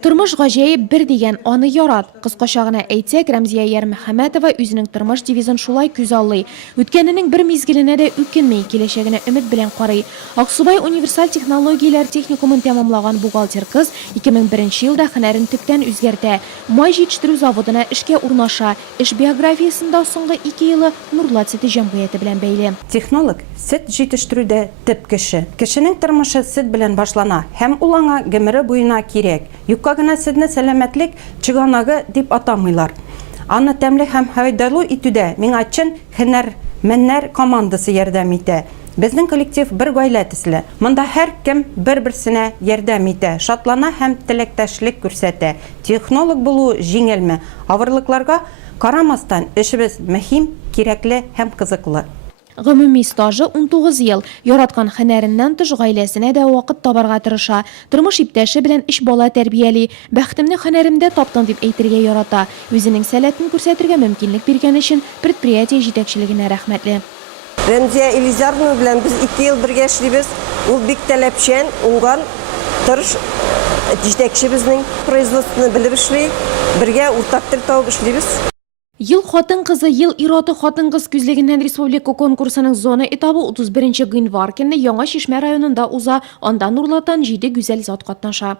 Turmush g'ajaib bir degan аны ярат. Кыскача гына әйтсәк, Рәмзия Ярмөхәмәтова үзенең тормыш девизын шулай күзаллый. Үткәненең бер мизгеленә дә үкенмәй, киләчәгенә өмет белән карый. Аксубай универсаль технологияләр техникумын тәмамлаган бухгалтер кыз 2001 елда һөнәрен төптән үзгәртә. Май җитештерү заводына эшкә урнаша. Эш биографиясында соңгы 2 елы Нурлат сөте җәмгыяте белән бәйле. Технолог сөт җитештерүдә төп кеше. Кешенең тормышы сөт белән башлана һәм ул аңа гомере буена кирәк. Юкка гына сөтне сәламәтлек чыганагы дип атамыйлар. Аны тәмле һәм файдалы итүдә миңа чын һөнәр командасы ярдәм итә. Безнең коллектив бер гаилә төсле. Монда һәр кем бер-берсенә ярдәм итә, шатлана һәм теләктәшлек күрсәтә. Технолог булу җиңелме? Авырлыкларга карамастан эшебез мөһим, кирәкле һәм кызыклы. Гомуми стажы 19 ел. Яраткан һөнәреннән тыш гаиләсенә дә вакыт табарга тырыша. Тормыш иптәше белән 3 бала тәрбияли. Бәхтемне һөнәремдә таптым дип әйтергә ярата. Үзенең сәләтен күрсәтергә мөмкинлек биргән өчен предприятие җитәкчелегенә рәхмәтле. Рәмзия Илизаровна белән без 2 ел бергә эшлибез. Ул бик таләпчән, уңган, тырыш җитәкче безнең производствоны белеп эшли. Бергә уртак тел табып эшлибез. Ел хатын-кызы, ел ираты хатын-кыз күзлегеннән республика конкурсының зона этабы 31 гыйнвар көнне Яңа Шишмә районында уза. Анда Нурлаттан 7 гүзәл зат катнаша.